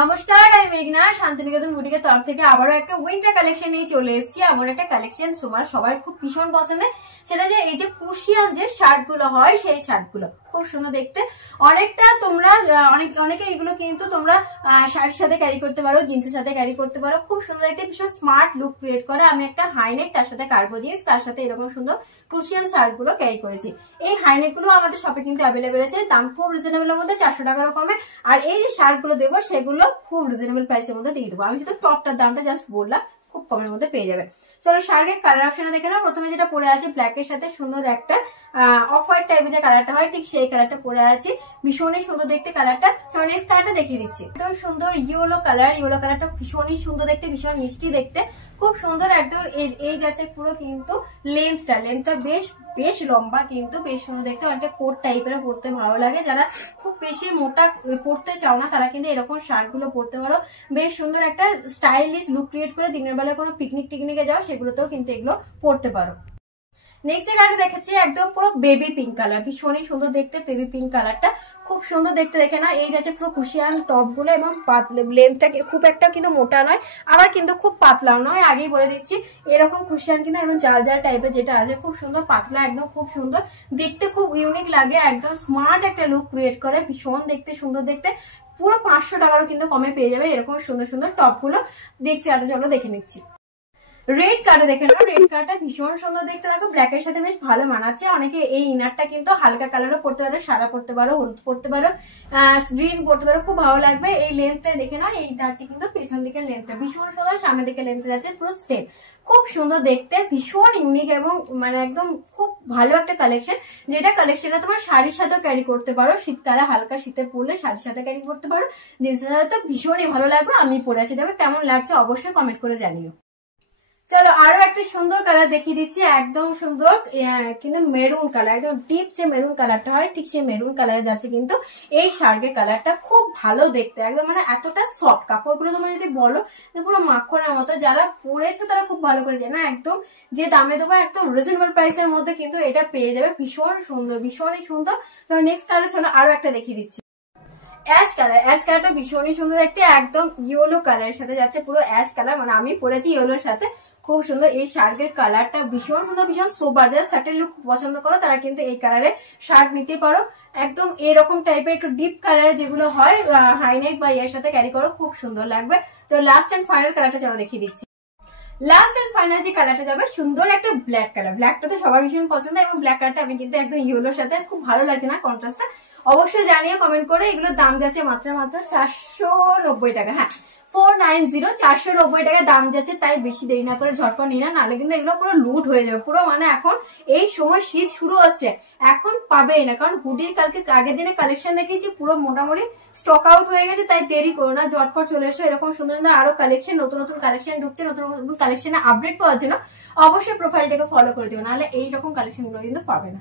নমস্কার, আমি মেঘনা শান্তিনিকেতন বুটিকের তরফ থেকে আবারও একটা উইন্টার কালেকশন নিয়ে চলে এসেছি। এমন একটা কালেকশন তোমার সবার খুব ভীষণ পছন্দের, সেটা যে এই যে ক্রুশিয়ান যে শার্ট গুলো হয় সেই শার্ট গুলো খুব সুন্দর দেখতে। অনেকটা তোমরা অনেকে এগুলো কিন্তু তোমরা শার্টের সাথে ক্যারি করতে পারো, জিন্সের সাথে ক্যারি করতে পারো। খুব সুন্দর দেখতে, ভীষণ স্মার্ট লুক ক্রিয়েট করে। আমি একটা হাইনেক, তার সাথে কার্গো জিন্স, তার সাথে এরকম সুন্দর ক্রুশিয়ান শার্ট গুলো ক্যারি করেছি। এই হাইনেক গুলো আমাদের শপে কিন্তু অ্যাভেলেবেল আছে, দাম খুব রিজনেবলের মধ্যে, 400 টাকারও কমে। আর এই যে শার্ট গুলো দেবো সেগুলো খুব রিজনেবল প্রাইসের মধ্যে দিয়ে দেবো। আমি শুধু টপটার দামটা জাস্ট বললাম, খুব কমের মধ্যে পেয়ে যাবে। চলো শার্টের কালার অপশনে দেখে নাও। প্রথমে যেটা পরে আছে ব্ল্যাকের সাথে সুন্দর একটা অফ হোয়াইট টাইপের যে কালারটা হয়, ঠিক সেই কালারটা পরে আছে, ভীষণই সুন্দর দেখতে কালারটা। চলো নেক্সট কালারটা দেখিয়ে দিচ্ছি। একদম সুন্দর ইয়েলো কালার, ইয়েলো কালারটা ভীষণই সুন্দর দেখতে, ভীষণ মিষ্টি দেখতে, খুব সুন্দর একদম। এই যাচ্ছে পুরো কিন্তু লেন্থটা বেশ লম্বা, কিন্তু বেশ সুন্দর দেখতে। অনেকটা কোট টাইপের পরতে ভালো লাগে। যারা খুব বেশি মোটা পরতে চাও না তারা কিন্তু এরকম শার্ট গুলো পরতে পারো। বেশ সুন্দর একটা স্টাইলিশ লুক ক্রিয়েট করে দিনের বেলায় কোনো পিকনিকে যাও সেগুলোতেও কিন্তু এগুলো পরতে পারো। নেক্সট যে কালারটা দেখাচ্ছি একদম পুরো বেবি পিঙ্ক কালার, ভীষণই সুন্দর দেখতে বেবি পিঙ্ক কালারটা, খুব সুন্দর দেখতে। দেখে না, এই যাচ্ছে পুরো কুশিয়ান টপ গুলো, এবং লেন্থটা খুব একটা কিন্তু মোটা নয়, আবার কিন্তু খুব পাতলাও নয়। আগেই বলে দিচ্ছি এরকম কুশিয়ান কিন্তু একদম জাল টাইপের যেটা আছে, খুব সুন্দর পাতলা, একদম খুব সুন্দর দেখতে, খুব ইউনিক লাগে, একদম স্মার্ট একটা লুক ক্রিয়েট করে, ভীষণ দেখতে সুন্দর দেখতে। পুরো 500 টাকারও কিন্তু কমে পেয়ে যাবে এরকম সুন্দর সুন্দর টপ গুলো। দেখছি আর চলো দেখে নিচ্ছি। রেড কালার দেখে নাও, রেড কালারটা ভীষণ সুন্দর দেখতে, দেখো ব্ল্যাকের সাথে বেশ ভালো মানাচ্ছে। অনেকে এই ইনারটা কিন্তু হালকা কালারও পড়তে পারো, সাদা পড়তে পারো, হলুদ পড়তে পারো, গ্রিন পড়তে পারো, খুব ভালো লাগবে। এই লেন্থটা দেখে নাও, এইটা আছে কিন্তু পেছন দিকের লেন্থটা ভীষণ সুন্দর, সামনের দিকের লেন্থটা আছে পুরো সেম, খুব সুন্দর দেখতে, ভীষণ ইউনিক এবং মানে একদম খুব ভালো একটা কালেকশন। যেটা কালেকশনটা তোমার শাড়ির সাথেও ক্যারি করতে পারো, শীতকালে হালকা শীতে পরলে শাড়ির সাথে ক্যারি করতে পারো, জিন্সের সাথে তো ভীষণই ভালো লাগবে। আমি পরে আছি, দেখো কেমন লাগছে অবশ্যই কমেন্ট করে জানিও। চলো আরো একটা সুন্দর কালার দেখিয়ে দিচ্ছি, একদম সুন্দর কিন্তু মেরুন কালার, একদম ডিপ যে মেরুন কালারটা হয় ঠিক সেই মেরুন কালারে যাচ্ছে কিন্তু এই শার্টের কালারটা, খুব ভালো দেখতে, একদম মানে এতটা সফট। কাপড়গুলো তোমার যদি বলো পুরো মাখনের মতো, যারা পরেছো তারা খুব ভালো করে জানো। একদম যে দামে দেবো একদম রিজনেবল প্রাইসের মধ্যে কিন্তু এটা পেয়ে যাবে, ভীষণ সুন্দর, ভীষণই সুন্দর। তো নেক্সট কালার চলো আরো একটা দেখিয়ে দিচ্ছি। অ্যাশ কালারটা ভীষণই সুন্দর দেখতে, একদম ইয়েলো কালারের সাথে যাচ্ছে, পুরো অ্যাশ কালার, মানে আমি পরেছি ইয়েলোর সাথে, খুব সুন্দর। এই শার্টের কালারটা ভীষণ সুন্দর, ভীষণ সোবার। যারা শার্টের লুক পছন্দ করো তারা কিন্তু এই কালারের শার্ট নিতে পারো। একদম এরকম টাইপের একটু ডিপ কালারের যেগুলো হয় হাইনেক বা এর সাথে ক্যারি করো, খুব সুন্দর লাগবে। তো লাস্ট এন্ড ফাইনাল কালারটা চলো দেখিয়ে দিচ্ছি। লাস্ট এন্ড ফাইনাল যে কালারটা যাবে সুন্দর একটা ব্ল্যাক কালার, ব্ল্যাকটা তো সবার ভীষণ পছন্দ, এবং ব্ল্যাক কালারটা আমি কিন্তু একদম ইয়েলোর সাথে খুব ভালো লাগছে না কন্ট্রাস্টটা, অবশ্যই জানিয়ে কমেন্ট করে। এগুলোর দাম যাচ্ছে মাত্র 490 টাকা। হ্যাঁ 490, 490 টাকা দাম যাচ্ছে। তাই বেশি দেরি না করে ঝটপট নিয়ে না, নাহলে কিন্তু এগুলো পুরো লুট হয়ে যাবে পুরো। মানে এখন এই সময় শীত শুরু হচ্ছে, এখন পাবেই না, কারণ হুডির কালকে আগের দিনে কালেকশন দেখিয়েছি, পুরো মোটামুটি স্টক আউট হয়ে গেছে। তাই দেরি করো না, ঝটপট চলে এসো। এরকম সুন্দর সুন্দর আরো কালেকশন, নতুন নতুন কালেকশন ঢুকছে, নতুন নতুন কালেকশনে আপডেট পাওয়ার জন্য অবশ্যই প্রোফাইলটাকে ফলো করে দিও, নাহলে এইরকম কালেকশন গুলো কিন্তু পাবে না।